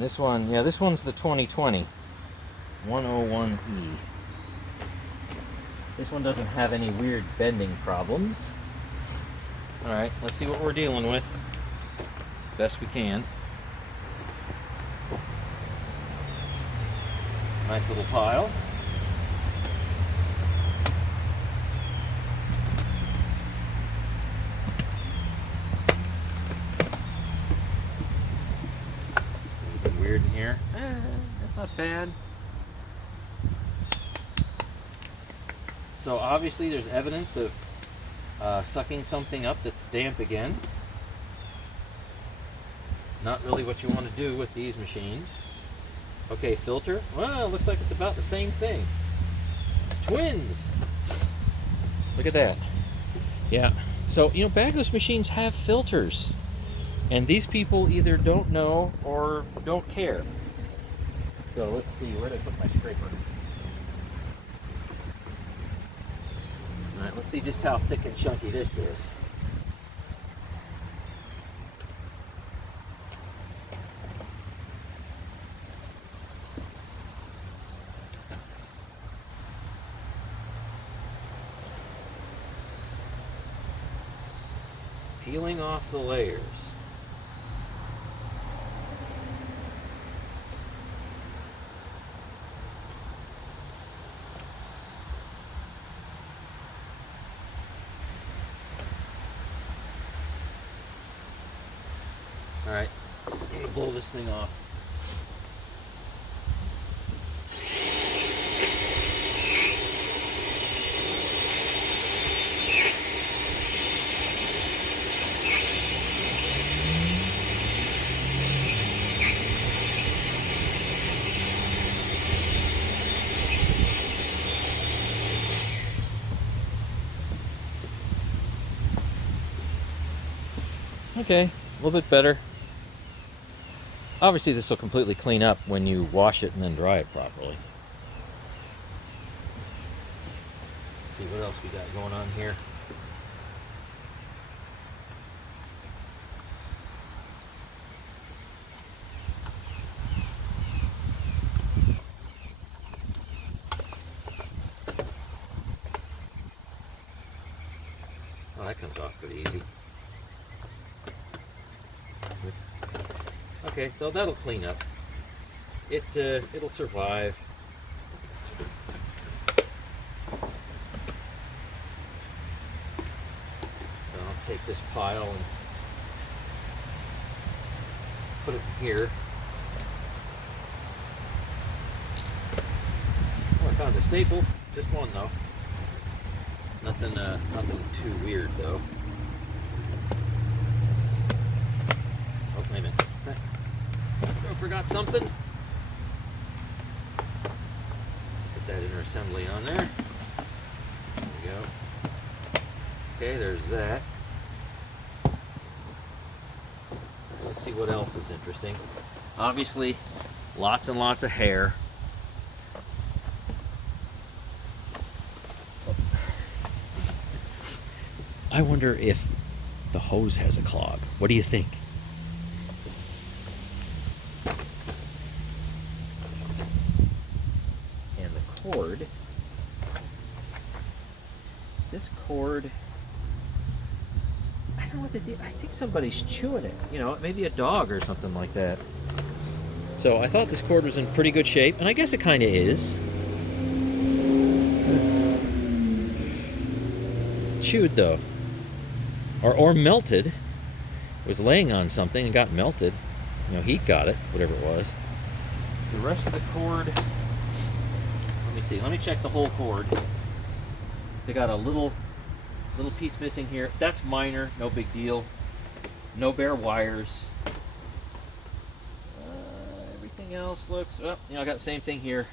And this one, yeah, this one's the 2020 101E. This one doesn't have any weird bending problems. All right, let's see what we're dealing with. Best we can. Nice little pile. Anything weird in here? That's not bad. So obviously there's evidence of sucking something up that's damp again. Not really what you want to do with these machines. Okay, filter. Well, it looks like it's about the same thing. It's twins. Look at that. Yeah. So, you know, bagless machines have filters. And these people either don't know or don't care. So let's see, where did I put my scraper? Alright, let's see just how thick and chunky this is. Peeling off the layers. All right, I'm gonna blow this thing off. Okay, a little bit better. Obviously this will completely clean up when you wash it and then dry it properly. Let's see what else we got going on here. Oh, that comes off pretty easy. Okay, so that'll clean up. It'll survive. I'll take this pile and put it in here. Oh, I found a staple. Just one though. Nothing too weird though. Oh, wait a minute. I forgot something. Put that inner assembly on there. There we go. Okay, there's that. Let's see what else is interesting. Obviously, lots and lots of hair. I wonder if the hose has a clog. What do you think? And the cord, this cord, I don't know what they did. I think somebody's chewing it. You know, maybe a dog or something like that. So I thought this cord was in pretty good shape, and I guess it kind of is. Chewed though. Or melted. It was laying on something and got melted. You know, heat got it, whatever it was. The rest of the cord, let me see. Let me check the whole cord. They got a little piece missing here. That's minor, no big deal. No bare wires. Everything else looks, oh, you know, I got the same thing here.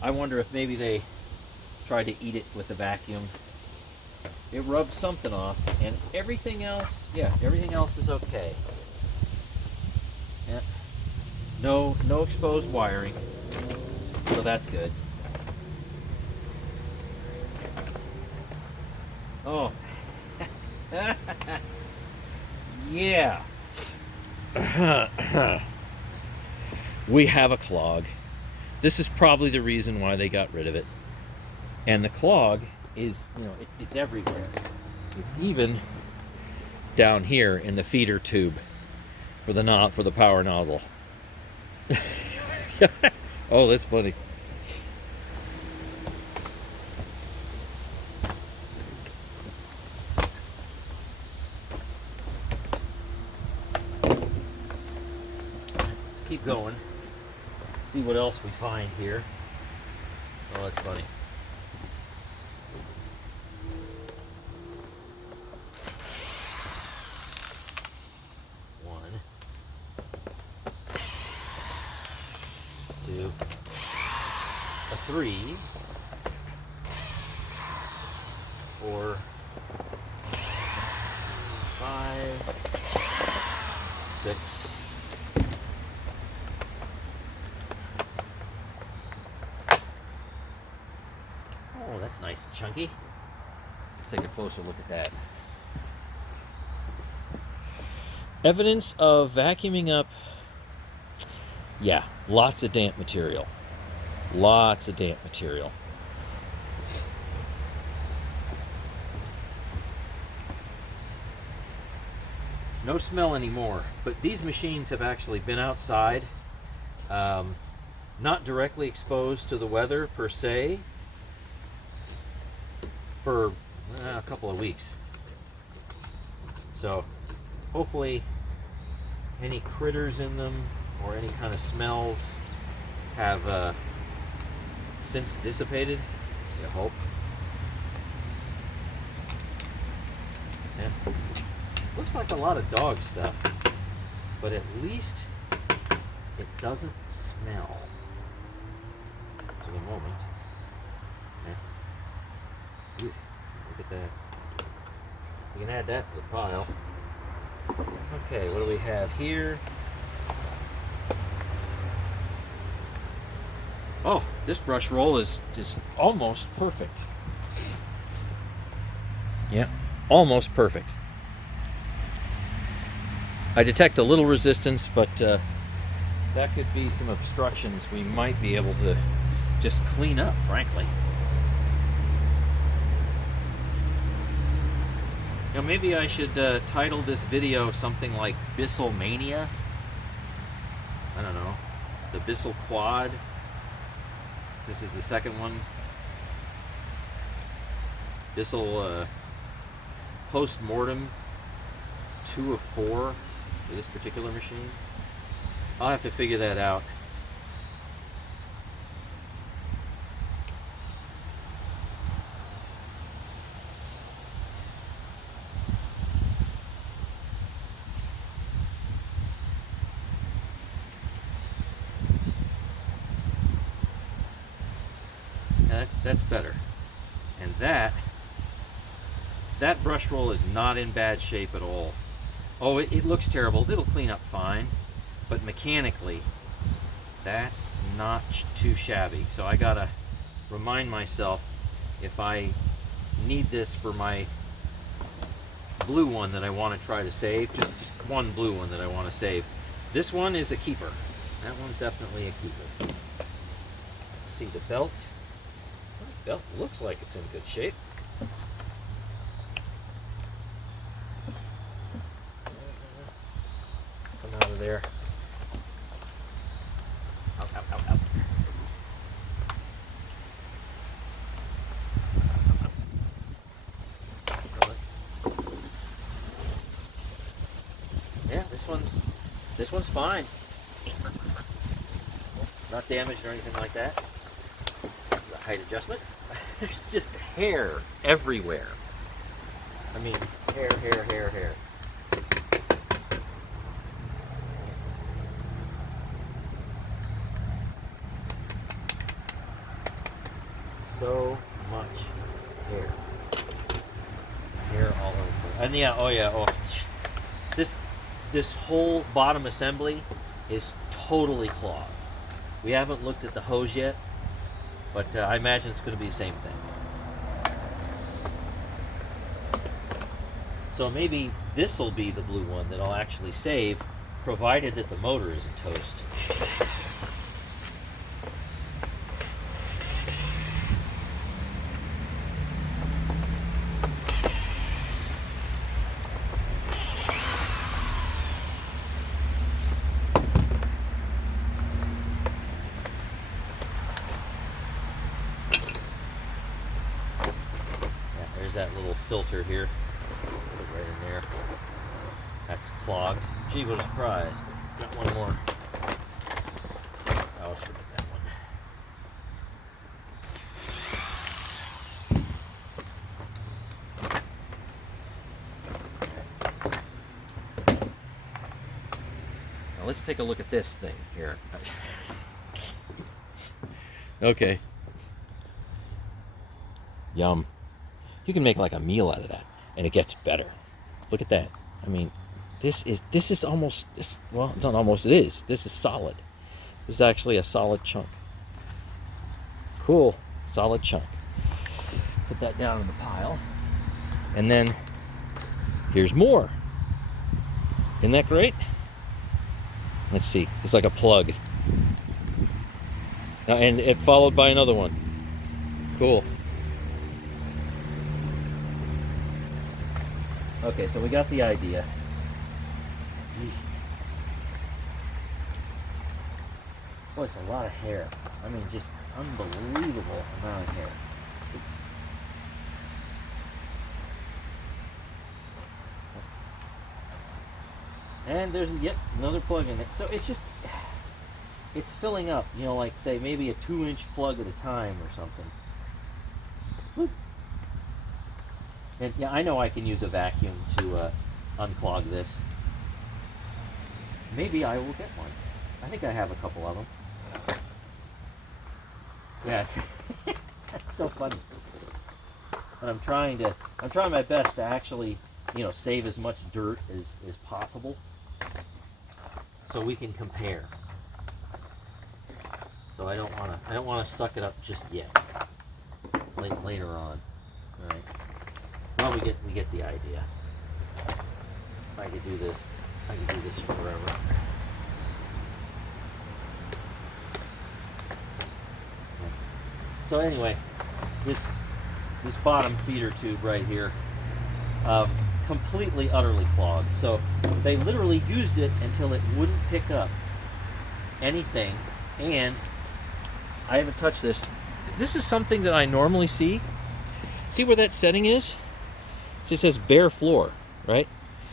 I wonder if maybe they tried to eat it with a vacuum. It rubbed something off, and everything else, yeah, everything else is okay. Yeah. No exposed wiring, so that's good. Oh, yeah. we have a clog. This is probably the reason why they got rid of it. And the clog is, you know, it's everywhere. It's even down here in the feeder tube for the power nozzle. Oh, that's funny. Let's keep going. See what else we find here. Oh, that's funny. One, two, a 3, 4, 5, 6. Oh, that's nice and chunky. Let's take a closer look at that. Evidence of vacuuming up. Yeah, lots of damp material. Lots of damp material. No smell anymore, but these machines have actually been outside, not directly exposed to the weather per se, for a couple of weeks. So hopefully any critters in them or any kind of smells have since dissipated, I hope. Yeah. Looks like a lot of dog stuff, but at least it doesn't smell for the moment. Yeah. Ooh, look at that. You can add that to the pile. Okay, what do we have here? Oh, this brush roll is almost perfect. Yeah, almost perfect. I detect a little resistance, but that could be some obstructions we might be able to just clean up, frankly. You know, maybe I should title this video something like Bissell Mania. I don't know. The Bissell Quad. This is the second one. Bissell Post-Mortem 2 of 4 for this particular machine. I'll have to figure that out. That's better. And that brush roll is not in bad shape at all. Oh, it looks terrible. It'll clean up fine, but mechanically, that's not too shabby. So I gotta remind myself, if I need this for my blue one that I want to try to save, just one blue one that I want to save. This one is a keeper. That one's definitely a keeper. Let's see, the belt. The belt looks like it's in good shape. Come out of there. Out, out, out, out. Yeah, this one's fine. Not damaged or anything like that. The height adjustment. There's just hair everywhere. I mean, hair, hair, hair, hair. So much hair. Hair all over. And yeah, oh yeah, oh. This whole bottom assembly is totally clogged. We haven't looked at the hose yet, but I imagine it's going to be the same thing. So maybe this will be the blue one that I'll actually save, provided that the motor isn't toast. filter here. Put it right in there. That's clogged. Gee, what a surprise. Got one more. I always forget that one. Now let's take a look at this thing here. Okay. Yum. You can make like a meal out of that, and it gets better. Look at that. I mean, this is almost, well, it's not almost, it is. This is solid. This is actually a solid chunk. Cool, solid chunk. Put that down in the pile. And then here's more. Isn't that great? Let's see, it's like a plug. Now, and it followed by another one. Cool. Okay, so we got the idea. Boy, it's a lot of hair. I mean, just unbelievable amount of hair. And there's yet another plug in it. So it's just, it's filling up, you know, like say maybe a 2-inch plug at a time or something. Whoop. And yeah, I know I can use a vacuum to unclog this. Maybe I will get one. I think I have a couple of them. Yeah, it's so funny. But I'm trying my best to actually, you know, save as much dirt as possible, so we can compare. So I don't want to suck it up just yet. Later on, all right? Well, we get the idea. If I could do this, I could do this forever. So anyway, this bottom feeder tube right here, completely, utterly clogged. So they literally used it until it wouldn't pick up anything. And I haven't touched this. This is something that I normally see. See where that setting is? It says bare floor, right?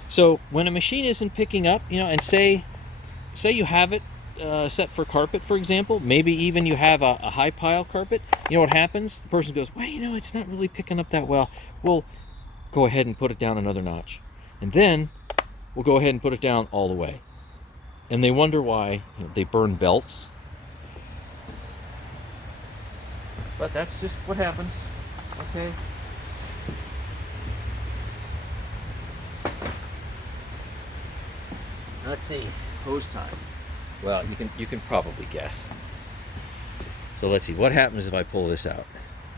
So when a machine isn't picking up, you know, and say you have it set for carpet, for example, maybe even you have a high pile carpet, you know what happens? The person goes, well, you know, it's not really picking up that well. We'll go ahead and put it down another notch. And then we'll go ahead and put it down all the way. And they wonder why, you know, they burn belts. But that's just what happens. Okay. Let's see, hose time. Well, you can probably guess. So let's see, what happens if I pull this out?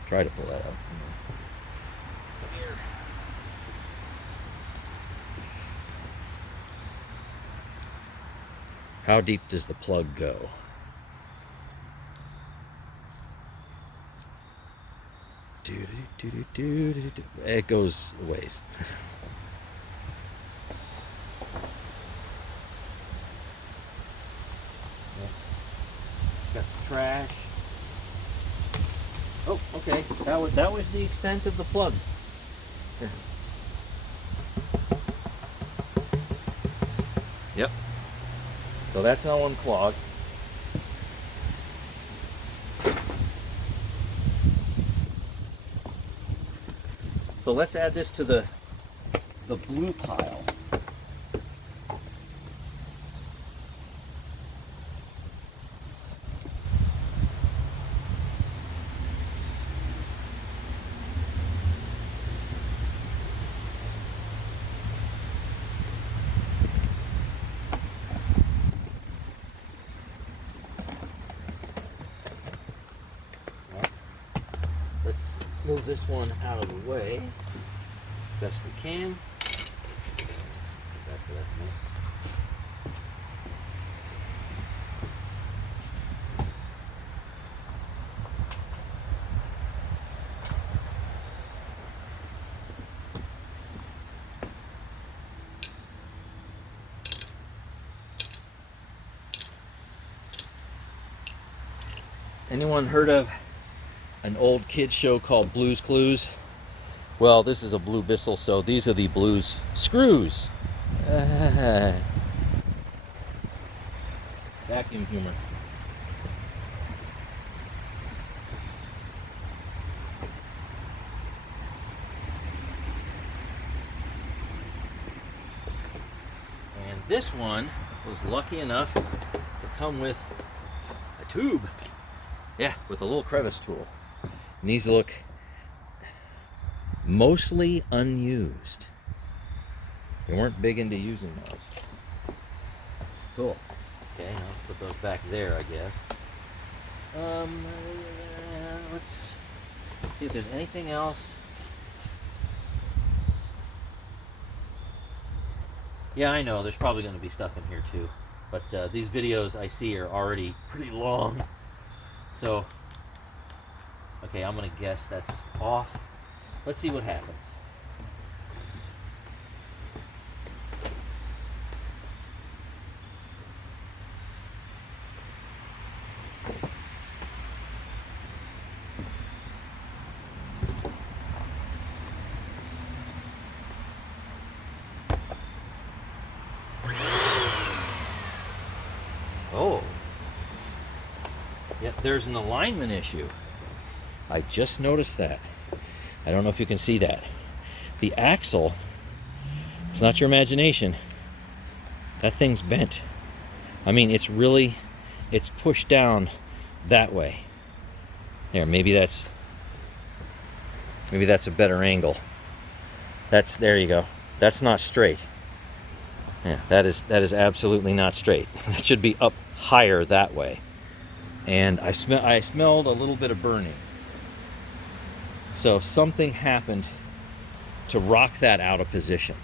Try to pull that out. Come here. How deep does the plug go? It goes a ways. Got the trash. Oh, okay. That was the extent of the plug. Here. Yep. So that's now unclogged. So let's add this to the blue pile. Let's move this one out of the way best we can. Let's get back to that minute. Anyone heard of an old kids show called Blue's Clues? Well, this is a blue Bissell, so these are the blues screws. Vacuum humor. And this one was lucky enough to come with a tube. Yeah, with a little crevice tool. And these look mostly unused. They weren't big into using those. Cool. Okay, I'll put those back there, I guess. Let's see if there's anything else. Yeah, I know, there's probably going to be stuff in here too. But these videos I see are already pretty long. So, okay, I'm going to guess that's off. Let's see what happens. Oh. Yep, there's an alignment issue. I just noticed that. I don't know if you can see that. The axle, it's not your imagination. That thing's bent. I mean, it's pushed down that way. There, maybe that's a better angle. There you go. That's not straight. Yeah, that is absolutely not straight. That should be up higher that way. And I smelled a little bit of burning. So something happened to rock that out of position.